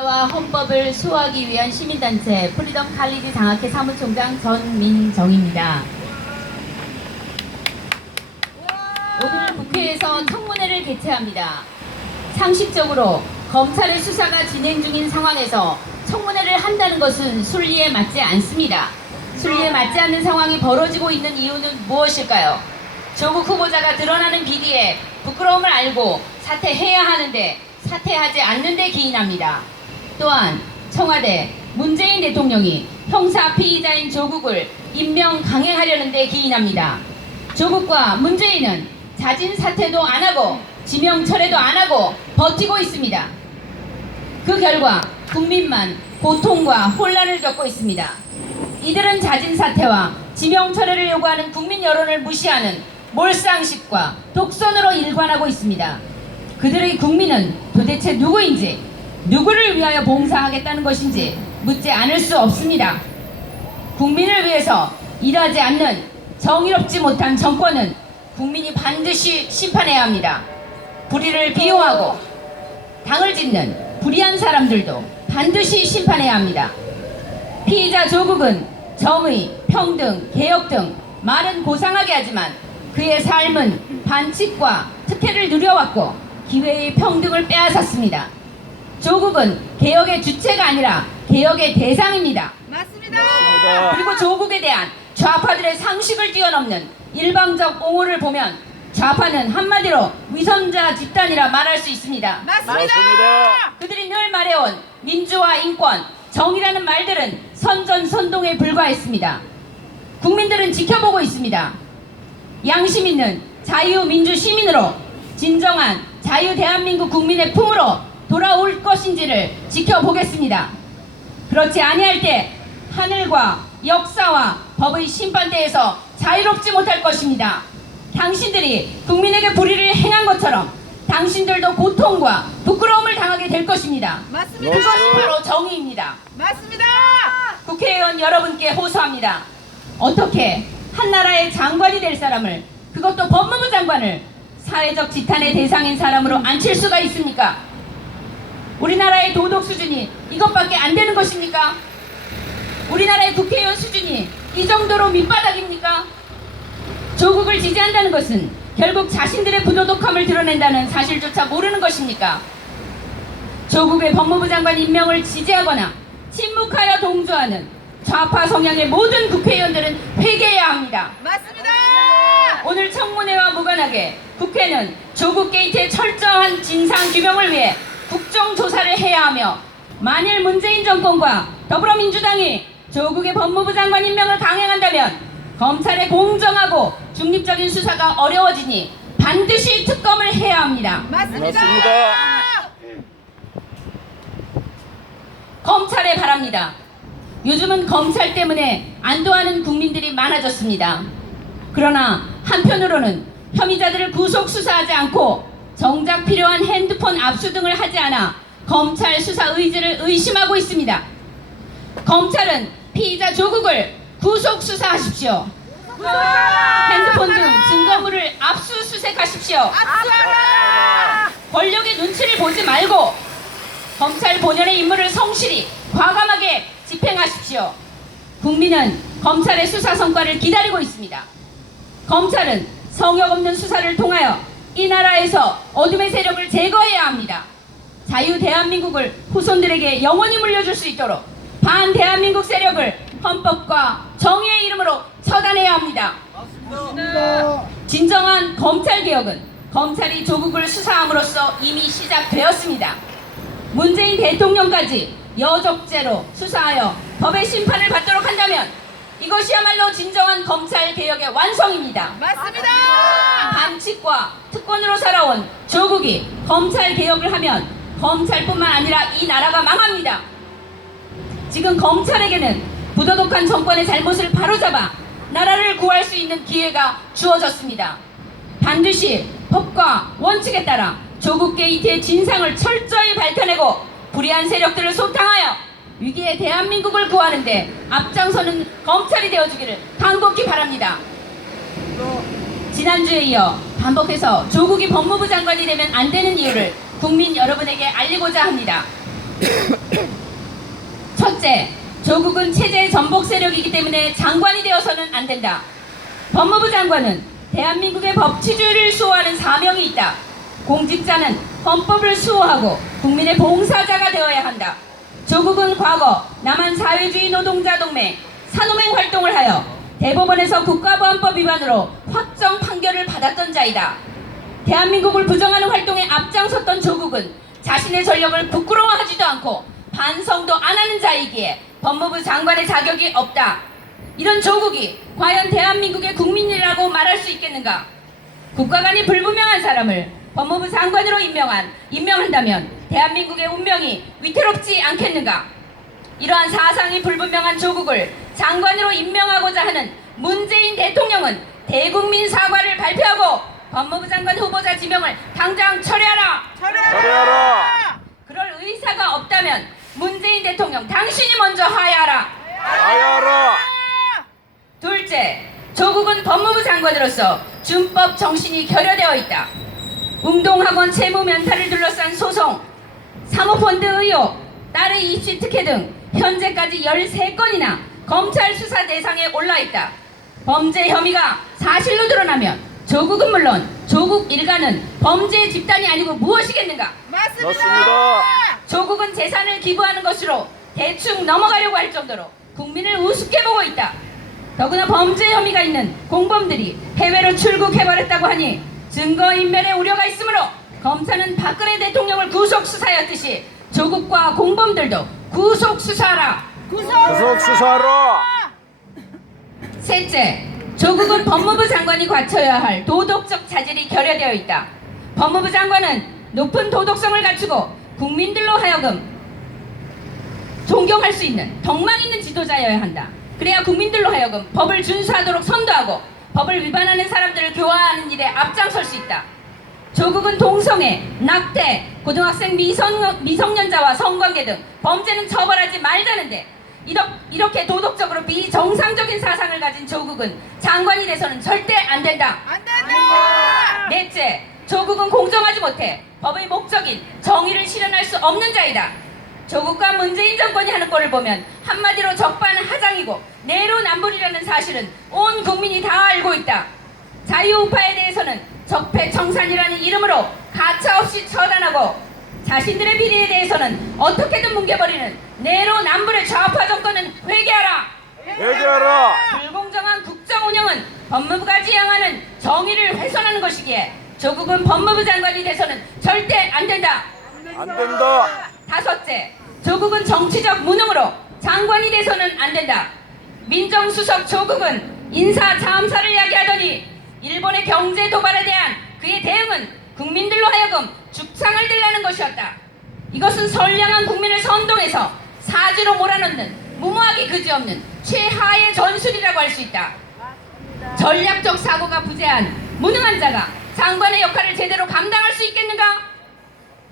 와 헌법을 수호하기 위한 시민단체 프리덤 칼리지 장학회 사무총장 전민정입니다. 오늘 국회에서 청문회를 개최합니다. 상식적으로 검찰의 수사가 진행 중인 상황에서 청문회를 한다는 것은 순리에 맞지 않습니다. 순리에 맞지 않는 상황이 벌어지고 있는 이유는 무엇일까요? 조국 후보자가 드러나는 비리에 부끄러움을 알고 사퇴해야 하는데 사퇴하지 않는 데 기인합니다. 또한 청와대 문재인 대통령이 형사 피의자인 조국을 임명 강행하려는 데 기인합니다. 조국과 문재인은 자진 사퇴도 안 하고 지명 철회도 안 하고 버티고 있습니다. 그 결과 국민만 고통과 혼란을 겪고 있습니다. 이들은 자진 사퇴와 지명 철회를 요구하는 국민 여론을 무시하는 몰상식과 독선으로 일관하고 있습니다. 그들의 국민은 도대체 누구인지, 누구를 위하여 봉사하겠다는 것인지 묻지 않을 수 없습니다. 국민을 위해서 일하지 않는 정의롭지 못한 정권은 국민이 반드시 심판해야 합니다. 불의를 비호하고 당을 짓는 불의한 사람들도 반드시 심판해야 합니다. 피의자 조국은 정의, 평등, 개혁 등 말은 고상하게 하지만 그의 삶은 반칙과 특혜를 누려왔고 기회의 평등을 빼앗았습니다. 조국은 개혁의 주체가 아니라 개혁의 대상입니다. 맞습니다. 그리고 조국에 대한 좌파들의 상식을 뛰어넘는 일방적 옹호를 보면 좌파는 한마디로 위선자 집단이라 말할 수 있습니다. 맞습니다. 그들이 늘 말해온 민주화, 인권, 정의라는 말들은 선전선동에 불과했습니다. 국민들은 지켜보고 있습니다. 양심 있는 자유민주 시민으로 진정한 자유 대한민국 국민의 품으로 돌아올 것인지를 지켜보겠습니다. 그렇지 아니할 때 하늘과 역사와 법의 심판대에서 자유롭지 못할 것입니다. 당신들이 국민에게 불의를 행한 것처럼 당신들도 고통과 부끄러움을 당하게 될 것입니다. 맞습니다. 그것이 바로 정의입니다. 맞습니다. 국회의원 여러분께 호소합니다. 어떻게 한나라의 장관이 될 사람을, 그것도 법무부 장관을 사회적 지탄의 대상인 사람으로 앉힐 수가 있습니까? 우리나라의 도덕 수준이 이것밖에 안 되는 것입니까? 우리나라의 국회의원 수준이 이 정도로 밑바닥입니까? 조국을 지지한다는 것은 결국 자신들의 부도덕함을 드러낸다는 사실조차 모르는 것입니까? 조국의 법무부 장관 임명을 지지하거나 침묵하여 동조하는 좌파 성향의 모든 국회의원들은 회개해야 합니다. 맞습니다. 오늘 청문회와 무관하게 국회는 조국 게이트의 철저한 진상 규명을 위해 국정조사를 해야 하며, 만일 문재인 정권과 더불어민주당이 조국의 법무부 장관 임명을 강행한다면 검찰의 공정하고 중립적인 수사가 어려워지니 반드시 특검을 해야 합니다. 맞습니다. 검찰에 바랍니다. 요즘은 검찰 때문에 안도하는 국민들이 많아졌습니다. 그러나 한편으로는 혐의자들을 구속 수사하지 않고 정작 필요한 핸드폰 압수 등을 하지 않아 검찰 수사 의지를 의심하고 있습니다. 검찰은 피의자 조국을 구속 수사하십시오. 핸드폰 등 증거물을 압수수색하십시오. 압수하라. 권력의 눈치를 보지 말고 검찰 본연의 임무를 성실히 과감하게 집행하십시오. 국민은 검찰의 수사 성과를 기다리고 있습니다. 검찰은 성역 없는 수사를 통하여 이 나라에서 어둠의 세력을 제거해야 합니다. 자유 대한민국을 후손들에게 영원히 물려줄 수 있도록 반대한민국 세력을 헌법과 정의의 이름으로 처단해야 합니다. 진정한 검찰개혁은 검찰이 조국을 수사함으로써 이미 시작되었습니다. 문재인 대통령까지 여적죄로 수사하여 법의 심판을 받도록 한다면 이것이야말로 진정한 검찰개혁의 완성입니다. 맞습니다. 반칙과 특권으로 살아온 조국이 검찰개혁을 하면 검찰뿐만 아니라 이 나라가 망합니다. 지금 검찰에게는 부도덕한 정권의 잘못을 바로잡아 나라를 구할 수 있는 기회가 주어졌습니다. 반드시 법과 원칙에 따라 조국 게이트의 진상을 철저히 밝혀내고 불의한 세력들을 소탕하여 위기의 대한민국을 구하는 데 앞장서는 검찰이 되어주기를 간곡히 바랍니다. 지난주에 이어 반복해서 조국이 법무부 장관이 되면 안 되는 이유를 국민 여러분에게 알리고자 합니다. 첫째, 조국은 체제의 전복 세력이기 때문에 장관이 되어서는 안 된다. 법무부 장관은 대한민국의 법치주의를 수호하는 사명이 있다. 공직자는 헌법을 수호하고 국민의 봉사자가 되어야 한다. 조국은 과거 남한 사회주의 노동자 동맹 산호맹 활동을 하여 대법원에서 국가보안법 위반으로 확정 판결을 받았던 자이다. 대한민국을 부정하는 활동에 앞장섰던 조국은 자신의 전력을 부끄러워하지도 않고 반성도 안 하는 자이기에 법무부 장관의 자격이 없다. 이런 조국이 과연 대한민국의 국민이라고 말할 수 있겠는가? 국가관이 불분명한 사람을 법무부 장관으로 임명한다면 대한민국의 운명이 위태롭지 않겠는가? 이러한 사상이 불분명한 조국을 장관으로 임명하고자 하는 문재인 대통령은 대국민 사과를 발표하고 법무부 장관 후보자 지명을 당장 철회하라! 처리하라! 그럴 의사가 없다면 문재인 대통령 당신이 먼저 하야하라! 하야하라! 둘째, 조국은 법무부 장관으로서 준법 정신이 결여되어 있다. 웅동학원 채무 면탈을 둘러싼 소송, 사모펀드 의혹, 딸의 입시 특혜 등 현재까지 13건이나 검찰 수사 대상에 올라있다. 범죄 혐의가 사실로 드러나면 조국은 물론 조국 일가는 범죄 집단이 아니고 무엇이겠는가? 맞습니다. 조국은 재산을 기부하는 것으로 대충 넘어가려고 할 정도로 국민을 우습게 보고 있다. 더구나 범죄 혐의가 있는 공범들이 해외로 출국해버렸다고 하니 증거인멸의 우려가 있으므로 검사는 박근혜 대통령을 구속수사했듯이 조국과 공범들도 구속수사하라. 구속 수사하라! 셋째, 조국은 법무부 장관이 갖춰야 할 도덕적 자질이 결여되어 있다. 법무부 장관은 높은 도덕성을 갖추고 국민들로 하여금 존경할 수 있는 덕망 있는 지도자여야 한다. 그래야 국민들로 하여금 법을 준수하도록 선도하고 법을 위반하는 사람들을 교화하는 일에 앞장설 수 있다. 조국은 동성애, 낙태, 고등학생 미성년자와 성관계 등 범죄는 처벌하지 말자는데 이렇게 도덕적으로 비정상적인 사상을 가진 조국은 장관이 돼서는 절대 안 된다. 넷째, 조국은 공정하지 못해 법의 목적인 정의를 실현할 수 없는 자이다. 조국과 문재인 정권이 하는 꼴을 보면 한마디로 적반하장이고 내로남불이라는 사실은 온 국민이 다 알고 있다. 자유우파에 대해서는 적폐청산이라는 이름으로 가차없이 처단하고 자신들의 비리에 대해서는 어떻게든 뭉개버리는 내로남불의 좌파 정권은 회개하라! 회개하라! 불공정한 국정 운영은 법무부가 지향하는 정의를 훼손하는 것이기에 조국은 법무부 장관이 돼서는 절대 안 된다. 안 된다! 다섯째, 조국은 정치적 무능으로 장관이 돼서는 안 된다. 민정수석 조국은 인사 잠사를 야기하더니 일본의 경제 도발에 대한 그의 대응은 국민들로 하여금 죽상을 들라는 것이었다. 이것은 선량한 국민을 선동해서 사지로 몰아넣는 무모하기 그지없는 최하의 전술이라고 할 수 있다. 전략적 사고가 부재한 무능한 자가 장관의 역할을 제대로 감당할 수 있겠는가?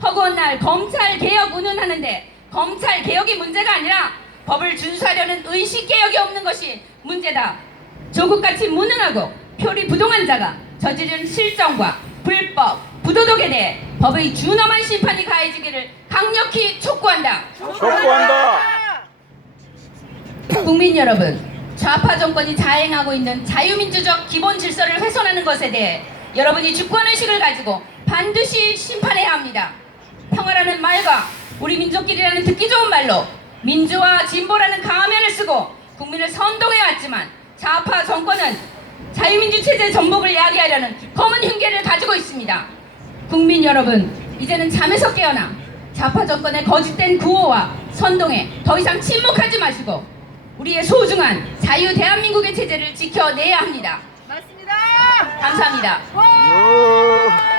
허구한 날 검찰 개혁 운운하는데 검찰 개혁이 문제가 아니라 법을 준수하려는 의식 개혁이 없는 것이 문제다. 조국같이 무능하고 표리부동한 자가 저지른 실정과 불법, 부도덕에 대해 법의 준엄한 심판이 가해지기를 강력히 촉구한다. 촉구한다! 국민 여러분, 좌파 정권이 자행하고 있는 자유민주적 기본 질서를 훼손하는 것에 대해 여러분이 주권의식을 가지고 반드시 심판해야 합니다. 평화라는 말과 우리 민족끼리라는 듣기 좋은 말로 민주와 진보라는 가면을 쓰고 국민을 선동해왔지만 좌파 정권은 자유민주 체제 전복을 야기하려는 검은 흉계를 가지고 있습니다. 국민 여러분, 이제는 잠에서 깨어나 좌파 정권의 거짓된 구호와 선동에 더 이상 침묵하지 마시고 우리의 소중한 자유 대한민국의 체제를 지켜내야 합니다. 맞습니다. 감사합니다. 우!